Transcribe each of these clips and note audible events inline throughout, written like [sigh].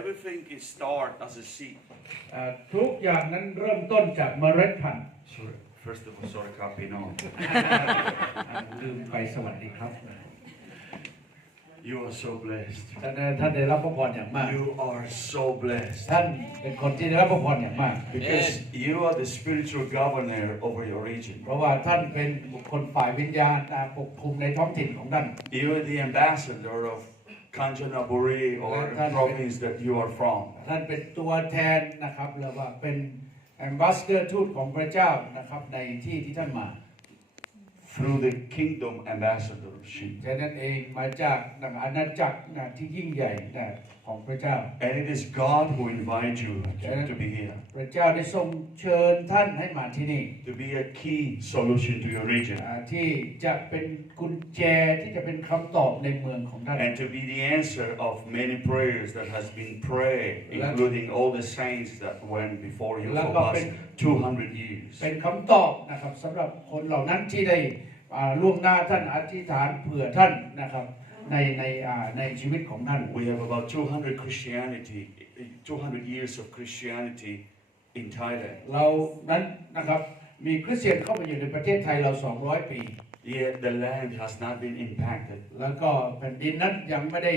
Everything is start as a seed. เอ่อทุกอย่างนั้นเริ่มต้นจากเมล็ดพันธุ์ Sorry. First of all, sorry, copy no. อ่าลืมไปสวัสดีครับ You are so blessed. ท่านท่านได้รับพระพรอย่างมาก You are so blessed. ท่านเป็นคนที่ได้รับพระพรอย่างมาก Because you are the spiritual governor over your region. เพราะว่าท่านเป็นบุคคลฝ่ายวิญญาณอ่าปกคลุมในท้องถิ่นของท่าน You are the ambassador of Kanchanaburi or That- province that you are from. ท่านเป็นตัวแทนนะครับหรือว่าเป็นแอมบาสเดอร์ทูตของพระเจ้านะครับในที่ที่ท่านมา Through the kingdom ambassadorship. ฉะนั้นเองมาจากอาณาจักรนะที่ยิ่งใหญ่นะของพระเจ้า And it is God who invites you to, to be here. พระเจ้าได้ทรงเชิญท่านให้มาที่นี่ To be a key solution to your region. อ่าที่จะเป็นกุญแจที่จะเป็นคำตอบในเมืองของท่าน And to be the answer of many prayers that has been prayed, including all the saints that went before you for past 200 years. เป็นคำตอบนะครับสำหรับคนเหล่านั้นที่ได้อ่าล่วงหน้าท่านอธิษฐานเผื่อท่านนะครับ ในในอ่าในชีวิตของท่าน We have about 200 Christianity, 200 years of Christianity in Thailand. เรานั้นนะครับมีคริสเตียนเข้ามาอยู่ในประเทศไทยเรา 200 ปี Yet the land has not been impacted. แล้วก็แผ่นดินนั้นยังไม่ได้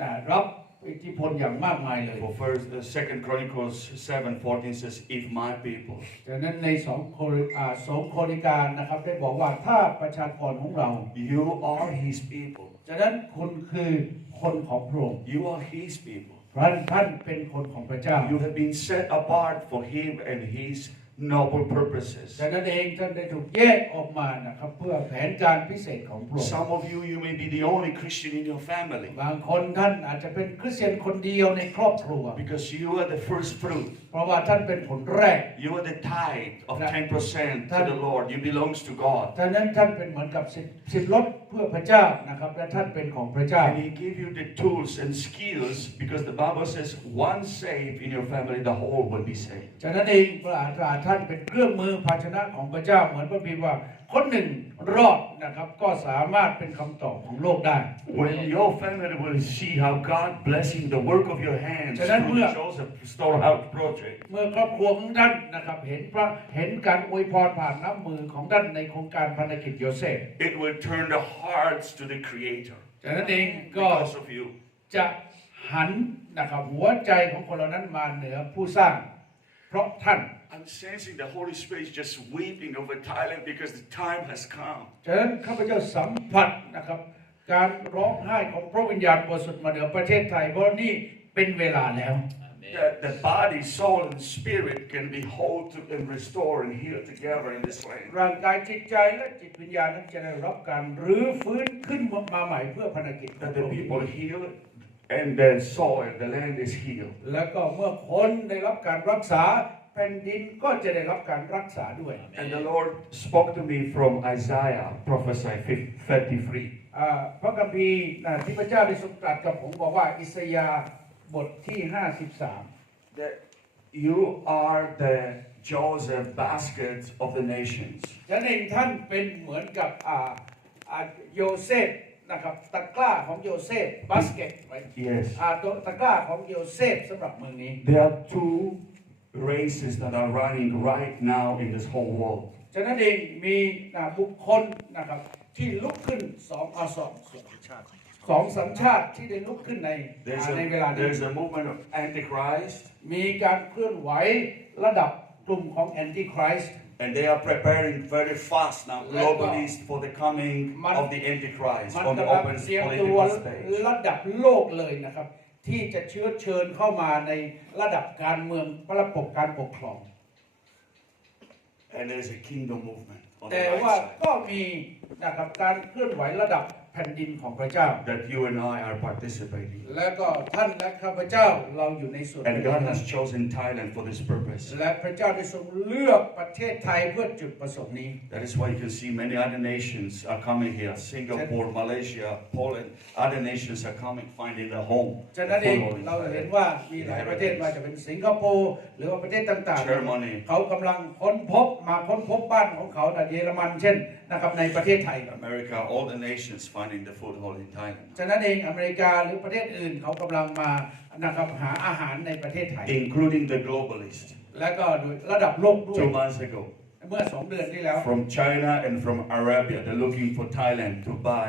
อ่ารับอิทธิพลอย่างมากมายเลย For first, uh, Second Chronicles 7:14 says, "If my people." ดังนั้นในสองโคริอ่าสองโคริการนะครับได้บอกว่าถ้าประชากรของเรา You are His people. ฉะนั้นคุณคือคนของพระองค์ You are His people. ท่านท่านเป็นคนของพระเจ้า You have been set apart for Him and His noble purposes. ฉะนั้นเองท่านได้ถูกแยกออกมานะครับเพื่อแผนการพิเศษของพระองค์ Some of you, you may be the only Christian in your family บางคนท่านอาจจะเป็นคริสเตียนคนเดียวในครอบครัว because you are the first fruit. เพราะว่าท่านเป็นผลแรก You are the tithe of That- 10% to that- the Lord. You belongs to God. ฉะนั้นท่านเป็นเหมือนกับสิบสิบรถเพื่อพระเจ้านะครับและท่านเป็นของพระเจ้า And He give you the tools and skills because the Bible says one saved in your family, the whole will be saved. ฉะนั้นเองพระอาจารย์ท่านเป็นเครื่องมือภาชนะของพระเจ้าเหมือนพระบิดว่าคนหนึ่งรอดนะครับก็สามารถเป็นคำตอบของโลกได้ When your family will see how God blessing the work of your hands So that through the we are- Joseph Storehouse project, เมื่อครอบครัวของท่านนะครับเห็นพระเห็นการอวยพรผ่านน้ำมือของท่านในโครงการพันธกิจโยเซฟ it will turn the hearts to the Creator ฉะนั้นเองก็ because of you. จะหันนะครับหัวใจของคนเหล่านั้นมาเหนือผู้สร้าง เพราะท่าน I'm sensing the Holy Spirit just weeping over Thailand because the time has come. ฉะนั้นข้าพเจ้าสัมผัสนะครับ การร้องไห้ของพระวิญญาณบริสุทธิ์มาเหนือประเทศไทยเพราะนี่เป็นเวลาแล้ว That the body, soul, and spirit can be whole to, and restored and healed together in this land. ร่างกายจิตใจและจิตวิญญาณนั้นจะได้รับการรื้อฟื้นขึ้นมาใหม่เพื่อภารกิจของ That พระ the องค์ people heal and the soil, the land is healed. แล้วก็เมื่อคนได้รับการรักษา แผ่นดินก็จะได้รับการรักษาด้วย And the Lord spoke to me from Isaiah, prophesy 33. อ่าพระคัมภีร์นะที่พระเจ้าได้ทรงตรัสกับผมบอกว่าอิสยาห์บทที่ 53 That you are the Joseph basket of the nations. ฉะนั้นเองท่านเป็นเหมือนกับอ่าอ่าโยเซฟนะครับตะกร้าของโยเซฟบาสเกตไว้ Yes. อ่าตัวตะกร้าของโยเซฟสำหรับเมืองนี้ There are two races that are running right now in this whole world. ฉะนั้นเองมีนะบุคคลนะครับที่ลุกขึ้นสองอาสองสองสัญชาติที่ได้ลุกขึ้นใน There's อ่าในเว a, ลานี้ there's a movement of Antichrist, มีการเคลื่อนไหวระดับกลุ่มของแอนติคริสต์ and they are preparing very fast now globally for the coming Man- of the Antichrist มัน on the กำลัง open เตรียมตัว political stage. ระดับโลกเลยนะครับ ที่จะเชื้อเชิญเข้ามาในระดับการเมืองระบบการปกครอง And there's a kingdom movement on the แต่ right ว่า side ก็มีนะครับการเคลื่อนไหวระดับ แผ่นดินของพระเจ้า that you and I are participating. และก็ท่านและข้าพเจ้าเราอยู่ในส่วน And หนึ่ง God นั้น has chosen Thailand for this purpose. และพระเจ้าได้ทรงเลือกประเทศไทยเพื่อจุดประสงค์นี้ That is why you can see many other nations are coming here. Singapore, Malaysia, Poland, other nations are coming, finding a home. ฉะนั้นเอง following เราเห็น Thailand. ว่ามีหลายประเทศว่าจะเป็นสิงคโปร์หรือว่าประเทศต่างๆ Germany, เขากำลังค้นพบมาค้นพบบ้านของเขาในเยอรมันเช่นนะครับในประเทศไทย America, all the nations finding the foothold in Thailand. ฉะนั้นเองอเมริกาหรือประเทศอื่นเขากำลังมานะครับหาอาหารในประเทศไทย including the globalists. และก็โดยระดับโลกด้วย Two months ago, เมื่อสองเดือนที่แล้ว from China and from Arabia, they're looking for Thailand to buy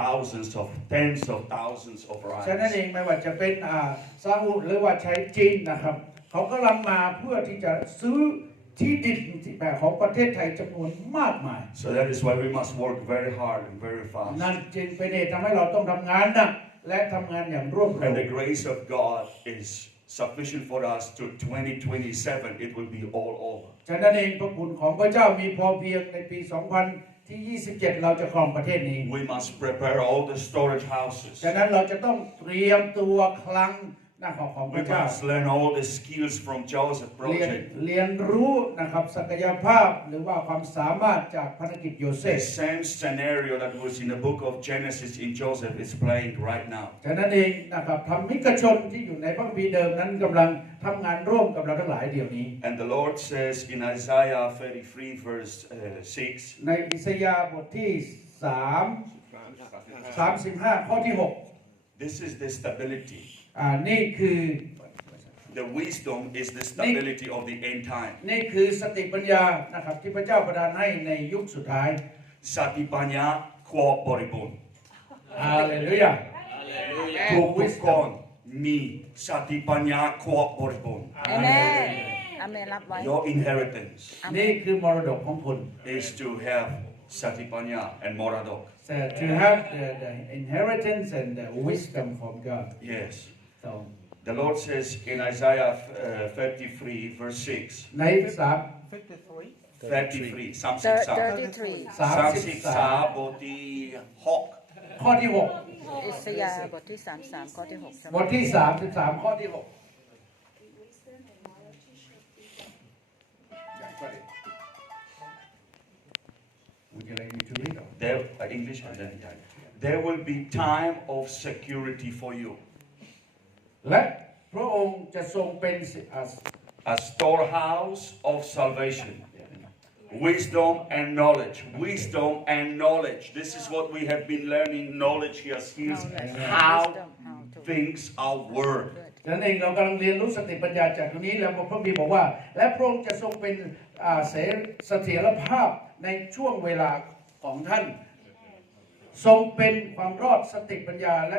thousands of, tens of thousands of ฉะนั้นเอ rice. งไม่ว่าจะเป็นอ่าซาอุหรือว่าใช้จีนนะครับเขากำลังมาเพื่อที่จะซื้อ ที่ดินที่แบบของประเทศไทยจำนวนมากมาย So that is why we must work very hard and very fast. นั่นจึงเป็นเหตุทำให้เราต้องทำงานหนักและทำงานอย่างรวดเร็ And ว the grace of God is sufficient for us to 2027. It will be all over. ฉะนั้นเองพระคุณของพระเจ้ามีพอเพียงในปี 2000 ที่ 27 เราจะครองประเทศนี้ We must prepare all the storage houses. ฉะนั้นเราจะต้องเตรียมตัวคลังห น้าของของพ We ระเจ้า must learn all the skills from Joseph เรียน project. เรียนรู้นะครับศักยภาพหรือว่าความสามารถจากภารกิจโยเซ The ฟ same scenario that was in the book of Genesis in Joseph is playing right now. ฉะนั้นเองนะครับธรรมิกชนที่อยู่ในพระคัมภีร์เดิมนั้นกำลังทำงานร่วมกับเราทั้งหลายเดี๋ยวนี้ And the Lord says in Isaiah 33, verse uh, 6, ในอิสยาห์บทที่ 3 35 ข้อที่ this is the stability. 6อ่านี่คือ The wisdom is the stability of the end time. นี่คือสติปัญญานะครับที่พระเจ้าประทานให้ในยุคสุดท้าย Satipanya kwa boribun. ฮาเลลูยา Tukukon mi satipanya kwa boribun. เอเมนอาเมนรับไว้ Your inheritance นี่คือมรดกของคุณ is to have satipanya and moradok. so to have the, the inheritance and the wisdom from God Yes. So The Lord says in Isaiah uh, 33, verse 6, ในสาม 33, Psalm 33 6, สาม Psalm สิบ 6, สาม Boti Hawk. ข้อที่หกอิสยาห์บทที่33ข้อที่6ใช่ไหบมทที่สามสิบสามข้อที่หก Would you like me to read? or- There, uh, English and then yeah. There will be time of security for you, และพระองค์จะทรงเป็นสิอ่า a storehouse of salvation, wisdom and knowledge. Wisdom and knowledge. This is what we have been learning. Knowledge here, skills, how things are worked. ฉะนั้นเองเรากำลังเรียนรู้สติปัญญาจากตรงนี้แล้วพระคัมภีร์บอกว่า และพระองค์จะทรงเป็นอ่าเสเสถียรภาพในช่วงเวลาของท่าน ทรงเป็นความรอดสติปัญญาและ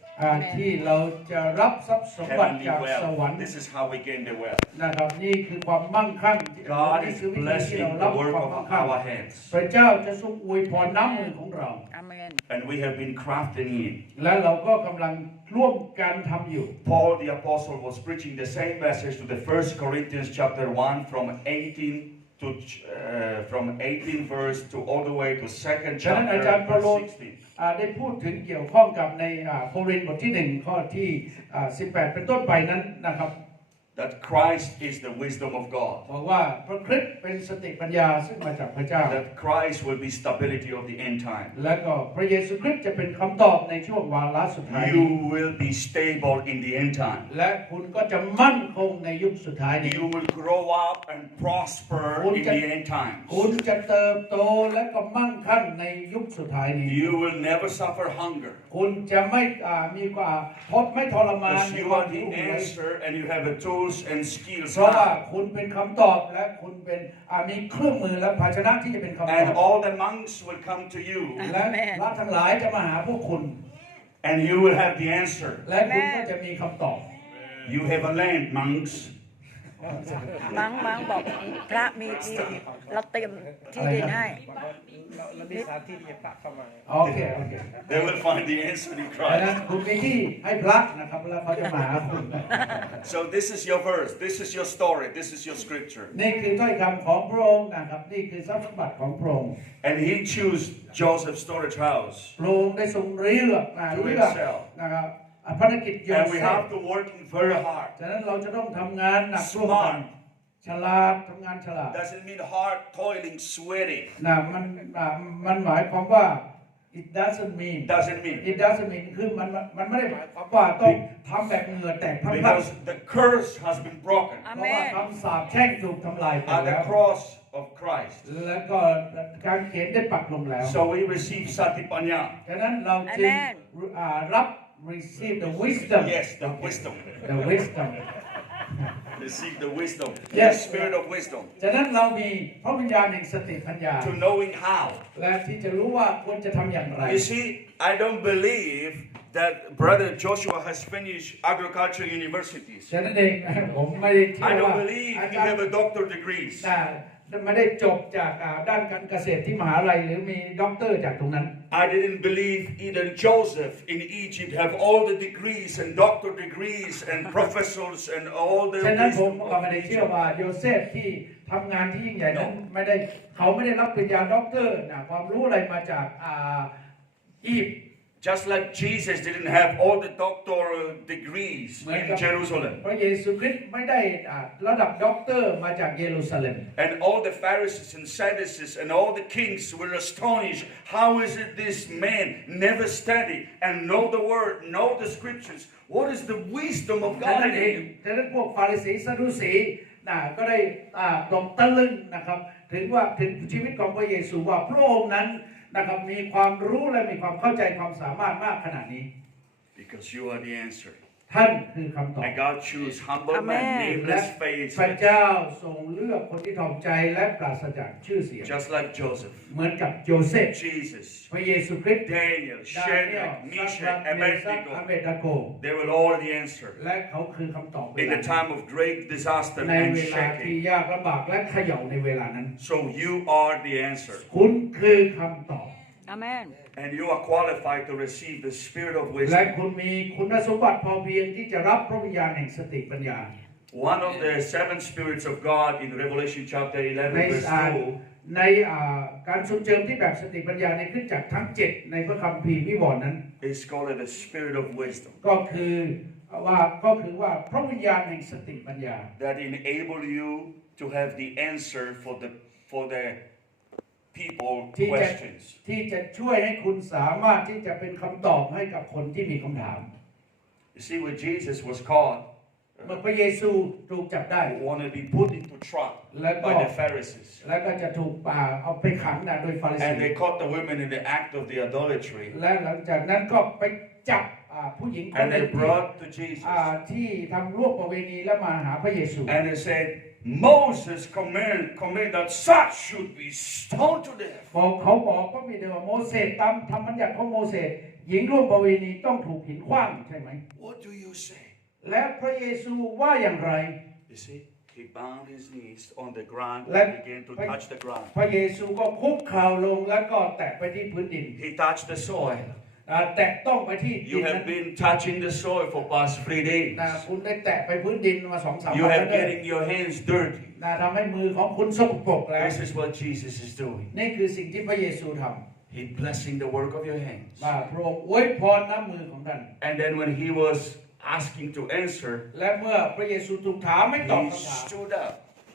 อ่าที่เราจะรับทรัพย์สมบัติ heavenly จากสวรร wealth. ค์ This is how we gain the wealth. นะครับนี่คือความมั่งคั่ง God นี่ is คือวิธีที่ blessing เรารับ the work ความ of มั่งคั่ง our hands. พระเจ้าจะทรงอวยพรน้ำมือของเราอาเมน And we have been crafted in. และเราก็กำลังร่วมกันทำอยู่ Paul the apostle was preaching the same message to the first Corinthians chapter 1 from 18 to uh, from 18 verse to all the way to second ฉะนั้นอาจารย์ chapter เปาโล verse 16. ได้พูดถึงเกี่ยวข้องกับในโครินบทที่หนึ่งข้อที่ 18 เป็นต้นไปนั้นนะครับ That Christ is the wisdom of God. บอกว่าพระคริสต์เป็นสติปัญญาซึ่งมาจากพระเจ้า That Christ will be stability of the end time. และก็พระเยซูคริสต์จะเป็นคำตอบในช่วงวาระสุดท้ายนี้ You will be stable in the end time. และคุณก็จะมั่นคงในยุคสุดท้ายนี้ You will grow up and prosper in the end time. คุณจะเติบโตและก็มั่งคั่งในยุคสุดท้ายนี้ You will never suffer hunger. คุณจะไม่อ่ามีความทดไม่ทรมาน Because ใน you ความ are หิว the โหย answer and you have the tools and skills เพราะว่า now. คุณเป็นคำตอบและคุณเป็นอ่ามีเครื่องมือและภาชนะที่จะเป็นคำต And อบ all the monks will come to you และพระทั้งหลายจะมาหาพวกคุณ and you will have the answer. และคุณก็จะมีคำตอบ You have a land, monks. มังมังบอกพระมีที่เราเตรียมที่ดินให้ เรามีสถานที่ที่จะพระเข้ามา โอเค โอเค They will find the answer in ดังนั้น Christ. คุณมีที่ให้พระนะครับแล้วเขาจะมาหาคุณ So this is your verse. This is your story. This is your scripture. นี่คือถ้อยคำของพระองค์นะครับ นี่คือทรัพย์สมบัติของพระองค์ And he chose Joseph's storage house. พระองค์ได้ทรงเลือกนะ Do เลือก himself. นะครับอะ ภารกิจโย And เซ we ฟ have to working very hard. ฉะนั้นเราจะต้องทำงานหนักร่วมกัน Smart. ฉลาดทำงานฉลาด Doesn't mean hard, toiling, sweating. นะมันอะมันหมายความว่า it doesn't mean Doesn't mean. it doesn't mean คือมันมันมันไม่ได้หมายความว่าต้องทำแบบเหงื่อแตกพลัก Because the curse has been broken อาเพเมราะว่านคำสาปแช่งถูกทำลายไป at แล้ the ว cross of Christ. แล้วก็การเขียนได้ปักลงแล้ว So we receive Satipanya. ฉะนั้นเราจึง Amen อ่ารับ receive the wisdom Yes, the wisdom. the wisdom Receive the wisdom. The Yes. spirit of wisdom. ฉะนั้นเรามีพระวิญญาณแห่งสติปัญญา To knowing how. และที่จะรู้ว่าควรจะทำอย่างไร You see, I don't believe that Brother Joshua has finished agriculture universities. [laughs] ฉะนั้นเองผมไม่ได้เชื่ I อว่า don't believe อา he จาร have ย์ a doctor degrees. น่ะไม่ได้จบจากอ่าด้านการเกษตรที่มหาลัยหรือมีด็อกเตอร์จากตรงนั้น I didn't believe either Joseph in Egypt have all the degrees and doctor degrees and professors and all the ฉะนั้นผม wisdom ก็ of ไม่ได้เชื่อ Egypt. ว่าโยเซฟที่ทำงานที่ยิ่งใหญ่นั้นไม่ได้เขาไม่ได้รับปริญญาด็อกเตอร์นะความรู้อะไรมาจากอ่าอียิปต์ Just like Jesus didn't have all the doctoral degrees in Jerusalem. พระเยซูคริสต์ไม่ได้อ่าระดับด็อกเตอร์มาจากเยรูซาเล็ม And all the Pharisees and Sadducees and all the kings were astonished. How is it this man never study and know the word, know the scriptures? What is the wisdom of ดัง God นั้น in เอง him? ดังนั้นพวกฟาริสีซาดูสีนะก็ได้อ่าตกตะลึงนะครับ ถึงว่าถึงชีวิตของพระเยซูว่าพระองค์นั้น นะครับมีความรู้และมีความเข้าใจความสามารถมากขนาดนี้ Because you are the answer. ท่านคือคำตอบ And God choose humble Amen. men, และ nameless พระ faces, เจ้าทรงเลือกคนที่ถ่อมใจและปราศจากชื่อเสียง just like Joseph, เหมือนกับโยเซฟ Jesus, พระเยซูคริสต์ Daniel, ดาเนียล Shadrach, ซัก Meshach, เมซักอ Abednego. เบดาโก They were all the answer. และเขาคือคำตอบเว In ลา the time of great disaster ใน and เวลาที่ shaking. ยากลำบากและเขย่าในเวลานั้น So you are the answer. คุณคือคำตอบ อาเมน And you are qualified to receive the spirit of และ wisdom. คุณมีคุณสมบัติพอเพียงที่จะรับพระวิญญาณแห่งสติปัญญา One of the seven spirits of God in Revelation chapter 11, ใน verse อ่า 2, ในอ่าการทรงเจิมที่แบบสติปัญญาในขึ้นจากทั้งเจ็ดในพระคัมภีร์วิวรณ์นั้น is called the spirit of wisdom ก็คือว่าก็คือว่าพระวิญญาณแห่งสติปัญญา that enable you to have the answer for the for the people ที่จะ questions. ที่จะช่วยให้คุณสามารถที่จะเป็นคำตอบให้กับคนที่มีคำถาม You see, when Jesus was caught, เมื่อพระเยซูถูกจับได้ wanted to be put into trap Let by go. the Pharisees. แล้วก็จะถูกป่าเอาไปขังนะโดยฟาริสี And they caught the women in the act of the adultery. และหลังจากนั้นก็ไปจับอ่าผู้หญิงคน And หนึ่ they งที่ brought to Jesus. อ่าที่ทำร่วมประเวณีและมาหาพระเยซู And they said, Moses command, command that such should be stoned to death. บอกเขาบอกพระบิดาว่าโมเสสตามธรรมบัญญัติของโมเสสหญิงร่วมประเวณีต้องถูกหินขว้างใช่ไหม What do you say? และพระเยซูว่าอย่างไร You see, he bound his knees on the ground Let- and began to touch the ground. พระเยซูก็คุกเข่าลงแล้วก็แตะไปที่พื้นดิน He touched the soil. อ่าแตะต้องไปที่ดิ You นนั้น have been touching the soil for past three days. นะคุณได้แตะไปพื้นดินมาสองสาม You วัน have แล้ว getting your hands dirty. นะทำให้มือของคุณสกปรกแล้ว This is what Jesus is doing. นี่คือสิ่งที่พระเยซูท He blessing the work of your hands. ำว่าพระองค์อวยพรน้ำมือของท่าน And then when he was asking to answer, และเมื่อพระเยซูถูกถามไม่ตอบ he คำถาม stood up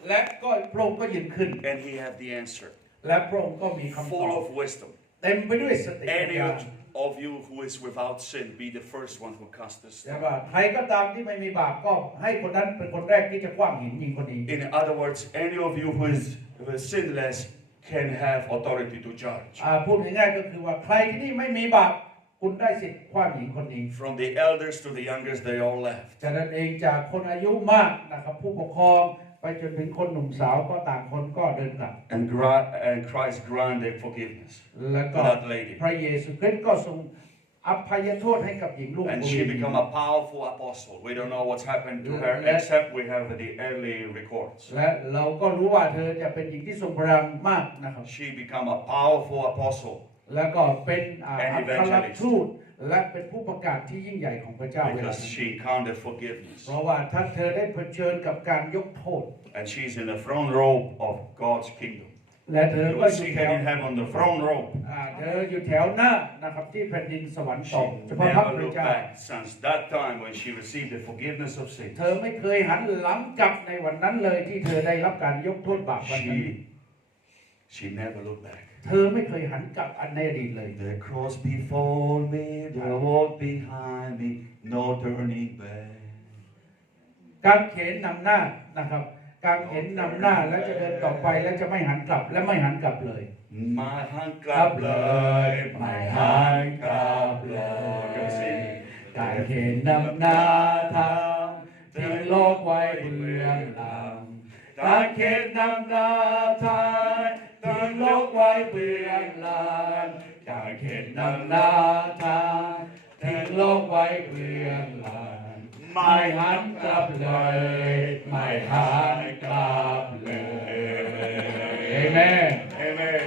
และก็พระองค์ก็ยืนขึ้น and he had the answer. และพระองค์ก็มีคำตอ Full บ of wisdom. เต็มไปด้วยสติปัญ Any ญา of you who is without sin, be the first one who cast the ใช่ stone. ป่ะใครก็ตามที่ไม่มีบาปก็ให้คนนั้นเป็นคนแรกที่จะคว้างหินยิงคนนี้ In other words, any of you who is, who is sinless can have authority to judge. อ่าพูดง่ายๆก็คือว่าใครที่นี่ไม่มีบาปคุณได้สิทธิ์คว้างหินคนนี้ From the elders to the youngest, they all left. ฉะนั้นเองจากคนอายุมากนะครับผู้ปกครองไป จนถึงคนหนุ่มสาวก็ต่างคนก็เดินกลับ And, gra- and Christ granted forgiveness แล้วก็ to that lady. พระเยซูคริสต์ก็ทรงอภัยโทษให้กับหญิงลูก And ผู้ she นี้ became a powerful apostle. We don't know what's happened to her Let- except we have the early records. และเราก็รู้ว่าเธอจะเป็นหญิงที่ทรงพลังมากนะครับ She became a powerful apostle แล้วก็เป็นอ่า And อัคร evangelist ทูตและเป็นผู้ประกาศที่ยิ่งใหญ่ของพระเจ้าเวลา because นั้น she encountered forgiveness. เพราะว่าถ้าเธอได้เผชิญกับการยกโทษ And she's in the front row of God's kingdom. และเธอ You ก็ will อยู่ see แถ her ว in heaven, the front row. อ่าเธออยู่แถวหน้านะครับที่แผ่นดินสวรรค์ต She กเฉพาะพระ never พระ looked เจ้า back since that time when she received the forgiveness of sins. เธอไม่เคยหันหลังกลับในวันนั้นเลยที่เธอได้รับการยกโทษบาปวันนั้น She, she never looked back. เเธอไม่เคยหันกลับอันในอดีตเลย The cross before me, the walk behind me, no turning back. การเขนนำหน้านะครับ การเขนนำหน้าแล้วจะเดินต่อไปแล้วจะไม่หันกลับและไม่หันกลับเลย My hand clap blood, my hand clap blood. You see? การเขนนำหน้าทางทิ้งโลกไว้เบื้องหลังการเขนนำหน้าทาง ทิ้งโลกไว้เบื้องหลังการเขนนำหน้าทางทิ้งโลกไว้เบื้องหลังไม่หันกลับเลย ไม่หันกลับเลยเอเมน Amen.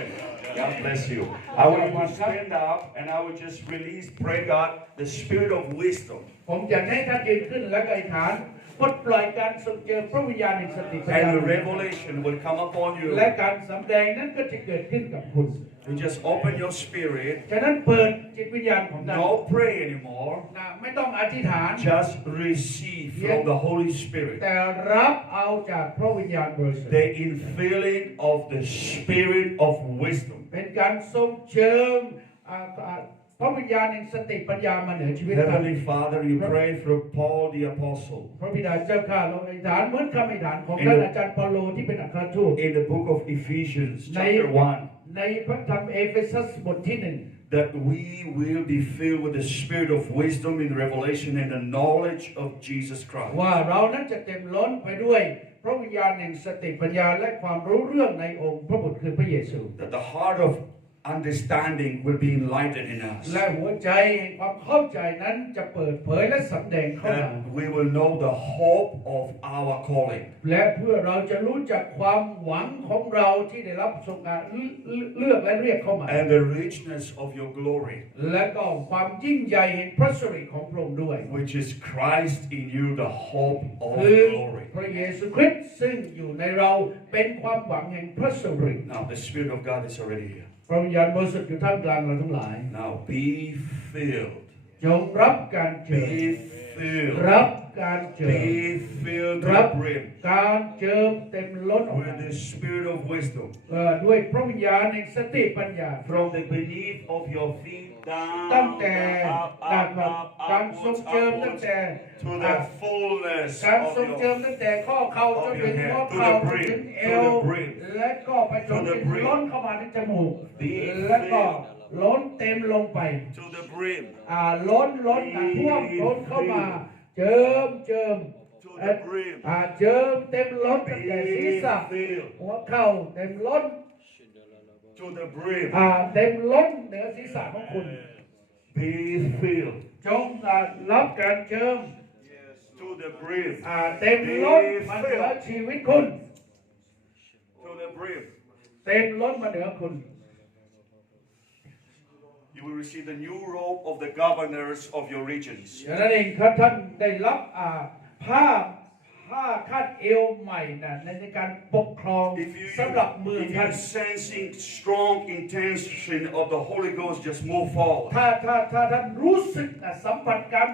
God bless you. I will stand up and I will just release, pray God, the spirit of wisdom. ผมอยากให้ท่านยืนขึ้นและก็อธิษฐาน ปลดปล่อยการทรงเจอพระวิญญาณแห่งสติปัญญา And the revelation will come upon you. และการสำแดงนั้นก็จะเกิดขึ้นกับคุณ You just open your spirit. ฉะนั้นเปิดจิตวิญญาณของท่าน No pray anymore. นะไม่ต้องอธิษฐาน Just receive from the Holy Spirit แต่รับเอาจากพระวิญญาณบริสุทธิ์ the infilling of the spirit of wisdom. เป็นการทรงเชิญอ่าอ่า พระวิญญาณแห่งสติปัญญามาเหนือชีวิตท่าน Heavenly Father, you pray for Paul the Apostle พระบิดาเจ้าข้าเราอธิษฐานเหมือนคำอธิษฐานของท่านอาจารย์เปาโลที่เป็นอัครทูต in the book of Ephesians, ใน chapter 1. ในพระธรรมเอเฟซัสบทที่หนึ่ง that we will be filled with the spirit of wisdom in revelation and the knowledge of Jesus Christ. ว่าเรานั้นจะเต็มล้นไปด้วยพระวิญญาณแห่งสติปัญญาและความรู้เรื่องในองค์พระบุตรคือพระเยซู That the heart of understanding will be enlightened in us. และหัวใจแห่งความเข้าใจนั้นจะเปิดเผยและสำแดงเข้ามา That we will know the hope of our calling. และเพื่อเราจะรู้จักความหวังของเราที่ได้รับทรงการเลือกและเรียกเข้ามา And the richness of your glory, และก็ความยิ่งใหญ่แห่งพระสิริของพระองค์ด้วย which is Christ in you, the hope of คือ glory. พระเยซูคริสต์ซึ่งอยู่ในเราเป็นความหวังแห่งพระสิริ Now, the Spirit of God is already here. พระวิญญาณบริสุทธิ์อยู่ท่ามกลางเราทั้งหลาย Now, be filled. จงรับการเจิม Be filled. รับการเจิม Be filled to รับ the brim การเจิมเต็มล้นออกมา with the spirit of wisdom. เอ่อด้วยพระวิญญาณแห่งสติปัญญา From the beneath of your feet down, ตั้งแต่ up, ดัก up, แบบ up, การทรง upwards, เจิมตั้ง upwards, แต่ to อะ the fullness การ of ทรงเจิม your ตั้งแต่ข้อเข่าจนถึง of your ข้อ head, to เข่า the จน brim, ถึงเอ to ว the brim. และก็ไปจน to the ถึง brim. ล้นเข้ามาในจมูก Be และก็ filled ล้นเต็มลงไป to the brim, อ่าล้นล้นอะท่วมล้นเข้ามา เจิมเจิม to เอ่อ the brim. อ่าเจิมเต็มล้นตั้งแต่ศีร Be ษะ filled หัวเข่าเต็มล้น to the brim. อ่าเต็มล้นเหนือศีรษะของคุณ Be filled จงอ่ารับการเจิม to the brim. อ่าเต็มล้นมาเหนือชีวิตคุณ To the brim. เต็มล้นมาเหนือคุณ You will receive the new robe of the governors of your regions. ฉะนั้นเองครับท่านได้รับอ่าผ้าผ้าคาดเอวใหม่นะในในการปกครอง If you สำหรับเมือง if ท่าน you're sensing strong intention of the Holy Ghost, just move forward. ถ้าถ้าถ้าท่านรู้สึกนะสัมผัสการ